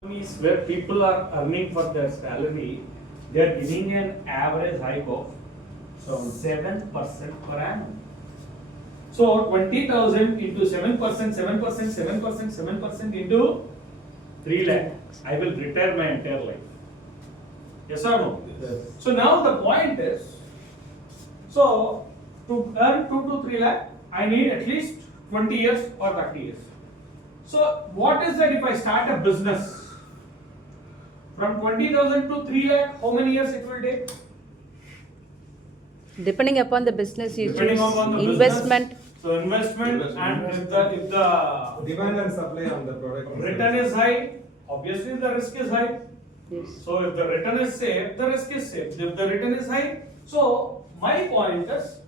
Companies where people are earning for their salary, they are giving an average hike of 7% per annum. So 20,000 into 7%, 7%, 7%, 7% into 3 lakh. I will retire my entire life. Yes or no? Yes. So now the point is, so to earn 2 to 3 lakh, I need at least 20 years or 30 years. So what is that if I start a business? From 20,000 to 3 lakh, how many years it will take? Depending upon the business you Depending choose, upon the investment. business. So investment and if the Demand and supply on the product. return is high, obviously the risk is high. Yes. So if the return is safe, the risk is safe. If the return is high, so my point is,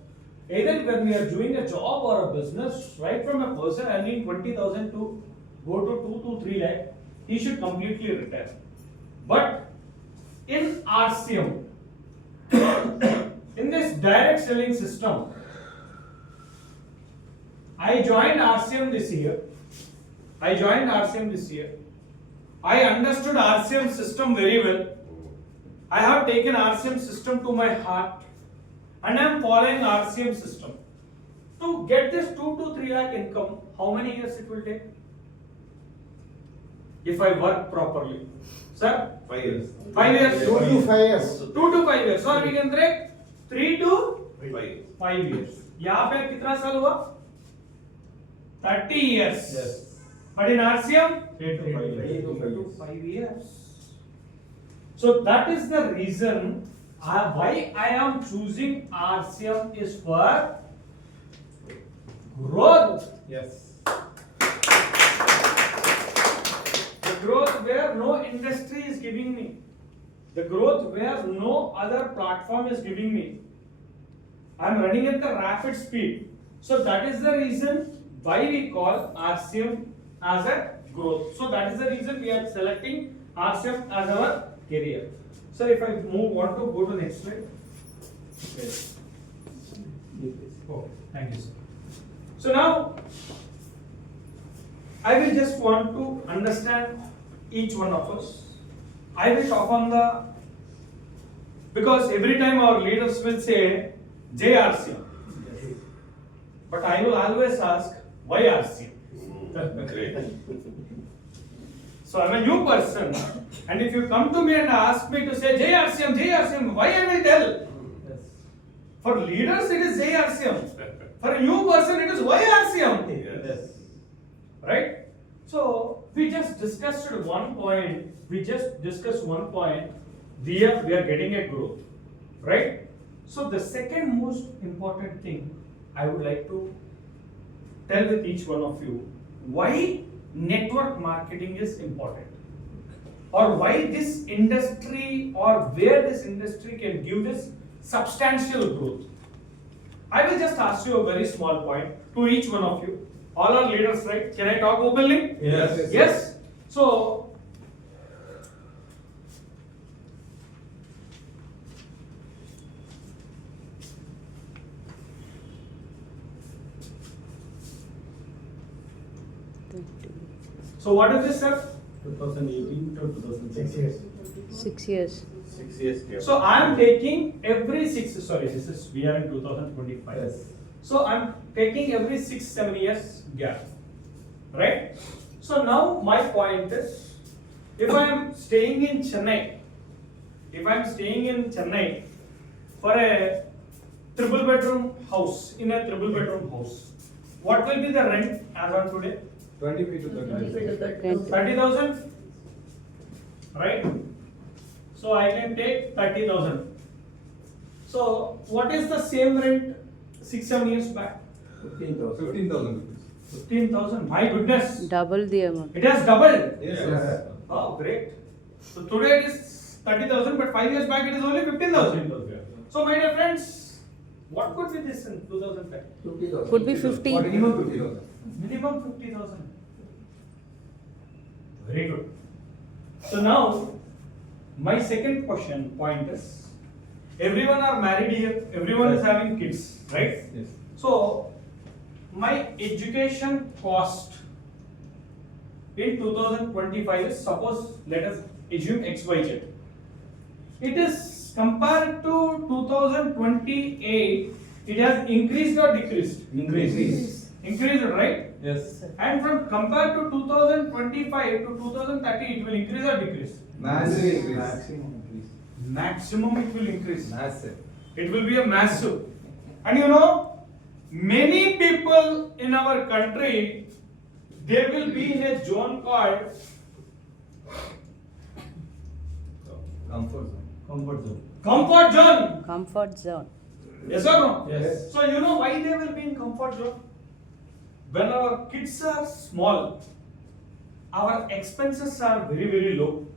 either when we are doing a job or a business, right from a person earning 20,000 to go to 2 to 3 lakh, he should completely retire. But in RCM, in this direct selling system, I joined RCM this year. I understood RCM system very well. I have taken RCM system to my heart and I am following RCM system. To get this 2 to 3 lakh income, how many years it will take? If I work properly. Sir? 5 years. 5 years. 2 to 5 years. 2 to 5 years. So we can take 3 to 5. 5 years. यहाँ पे कितना साल हुआ? 30 years. Yes. But in RCM? 3 to 5 years. 3 to 5 years. So that is the reason why I am choosing RCM is for growth. Yes. The growth where no industry is giving me. The growth where no other platform is giving me. I am running at the rapid speed. So that is the reason why we call RCM as a growth. So that is the reason we are selecting RCM as our career. So if I want to go to the next slide. Okay. Oh, thank you, sir. So now I will just want to understand each one of us. I will talk on the, because every time our leaders will say JRCM. But I will always ask why RCM. Great. So I'm a new person, and if you come to me and ask me to say JRCM, why I will tell? For leaders it is JRCM. For a new person it is why RCM. Yes. Right? So we just discussed one point. We are getting a growth, right? So the second most important thing I would like to tell with each one of you why network marketing is important, or why this industry or where this industry can give this substantial growth. I will just ask you a very small point to each one of you. All are leaders, right? Can I talk openly? Yes. Yes. So what is this, sir? 2018 to 2006. 6 years. 6 years. So I am taking every we are in 2025. Yes. So I am taking every 6-7 years gap, right? So now my point is, if I am staying in Chennai, for a triple bedroom house, what will be the rent as on today? 25 to 30. 30,000, right? So I can take 30,000. So what is the same rent 6-7 years back? 15,000. 15,000. My goodness, Double the amount. it has doubled. Yes. Oh, great. So today it is 30,000, but 5 years back it is only 15,000. So my dear friends, what could be this in 2005? Could be 50. Minimum 50,000. Minimum 50,000. Very good. So now, my second point is, everyone are married here, everyone is having kids, right? Yes. So, my education cost in 2025 is, suppose let us assume XYZ. It is compared to 2028, it has increased or decreased? Increase. Increased, right? Yes. And from compared to 2025 to 2030, it will increase or decrease? Massive increase. Maximum increase. Maximum it will increase. Massive. It will be a massive. And you know, many people in our country, they will be in a zone called Comfort zone. Comfort zone. comfort zone. Comfort zone. Yes or no? Yes. So you know why they will be in comfort zone? When our kids are small, our expenses are very, very low.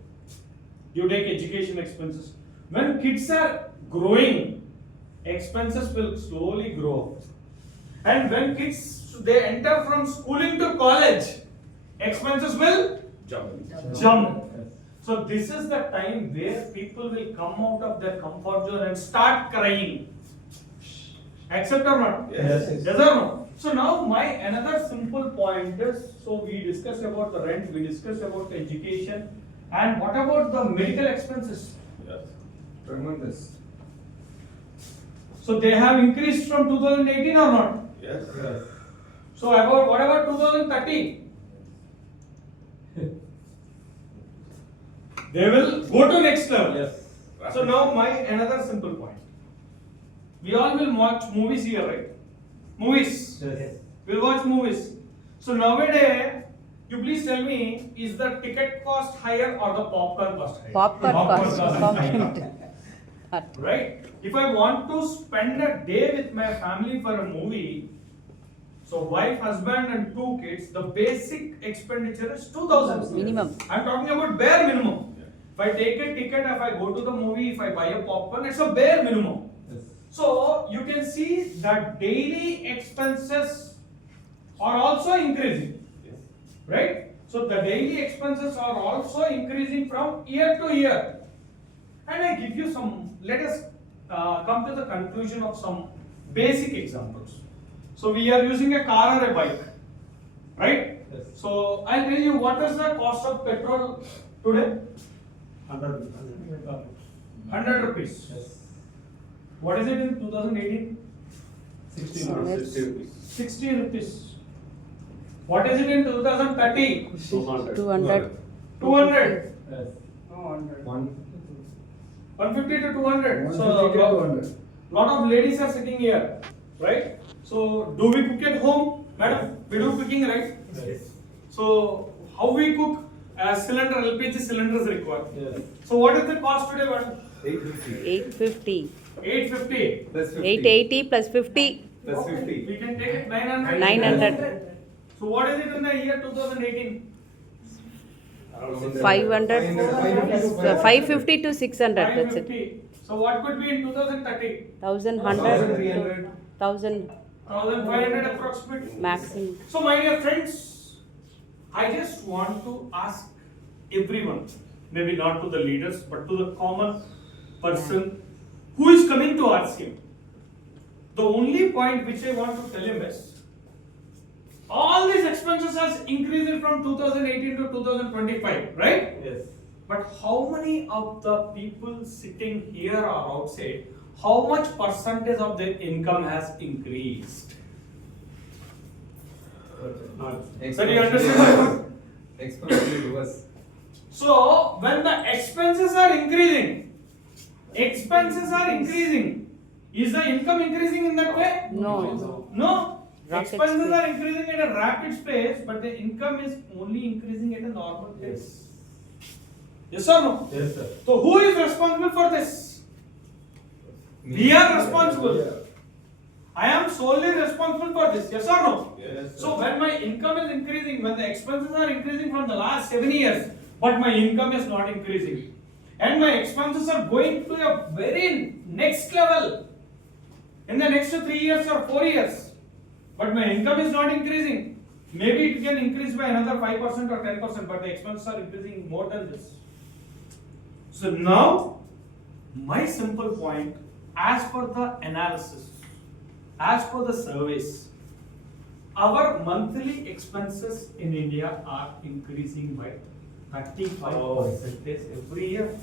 You take education expenses. When kids are growing, expenses will slowly grow. And when kids they enter from schooling to college, expenses will jump. So this is the time where people will come out of their comfort zone and start crying. Accept or not? Yes. Yes or no? So now my another simple point is, so we discussed about the rent, we discussed about the education, and what about the medical expenses? Yes. Tremendous. So they have increased from 2018 or not? Yes. Yes. So about what about 2030? They will go to next level. Yes. So now my another simple point. We all will watch movies here, right? Movies. Yes. We'll watch movies. So nowadays, you please tell me, is the ticket cost higher or the popcorn cost higher? Popcorn cost. higher. Right? If I want to spend a day with my family for a movie, so wife, husband and 2 kids, the basic expenditure is 2,000. Minimum. I'm talking about bare minimum. If I take a ticket, if I go to the movie, if I buy a popcorn, it's a bare minimum. Yes. So you can see that daily expenses are also increasing. Yes. Right? So the daily expenses are also increasing from year to year. And I give you some, let us come to the conclusion of some basic examples. So we are using a car or a bike, right? Yes. So I'll tell you what is the cost of petrol today? 100 rupees. Yes. What is it in 2018? 16 Yes. 60 rupees. What is it in 2030? 200. 200. 200. Yes. 150 to 200. 150 So to 200. lot of ladies are sitting here, right? So do we cook at home, madam? We do cooking, right? Yes. So how we cook? Cylinder, LPG cylinders required. Yes. So what is the cost today, madam? 850. 850. 850. Plus 50. 880 plus 50. Plus 50. We can take it 900. 900. So what is it in the year 2018? 500. 550 to 600. That's it. 550. So what could be in 2030? 1100. 300. 1000 1500 approximate. maximum. So my dear friends, I just want to ask everyone, maybe not to the leaders, but to the common person who is coming to ask him. The only point which I want to tell him is, all these expenses has increased from 2018 to 2025, right? Yes. But how many of the people sitting here or outside, how much percentage of their income has increased? Sir, you understand? Exponentially reverse. So, when the expenses are increasing, is the income increasing in that way? No. No. Rocket Expenses speed. are increasing at a rapid pace, but the income is only increasing at a normal pace. Yes or no? Yes, sir. So, who is responsible for this? We are responsible. I am solely responsible for this. Yes or no? Yes, sir. So when my income is increasing, when the expenses are increasing from the last 7 years, but my income is not increasing, and my expenses are going to a very next level in the next 3 years or 4 years, but my income is not increasing, maybe it can increase by another 5% or 10%, but the expenses are increasing more than this. So now, my simple point, as per the analysis, as per the surveys, our monthly expenses in India are increasing by 35% every year.